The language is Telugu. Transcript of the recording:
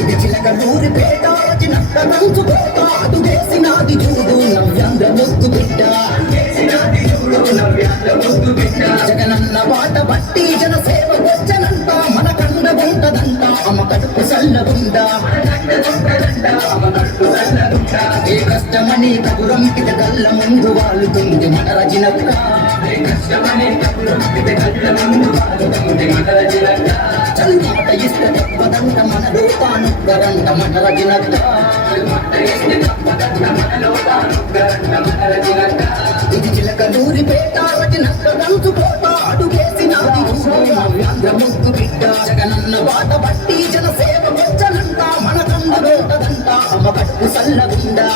ఇది చిలకలూరి పేట చిన్నక్క కంచుకోట అటు వేసినాది చూడు నవ్యాంధ్ర ముద్దు బిడ్డ జగనన్న బాట బట్టి జనసేవ వచ్చనంట మన కండ ఉంటదంట అమ్మ కడుపు సల్లగుండ ఏ కష్టమని కబురం కిట కళ్ళ ముందు వాలుతుంది మన రజనక్క చల్మాట ఇస్తే తప్పదంట మన లోకానుగ్గరంట మన రజనక్క ఇది చిలకలూరి పేట రజనక్క కంచుకోట అడుగేసినాది నవ్యాంధ్ర ముద్దు బిడ్డ జగనన్న బాట బట్టి జనసేవ వచ్చనంట మన కండ ఉంటదంట అమ్మ కడుపు సల్లగుండా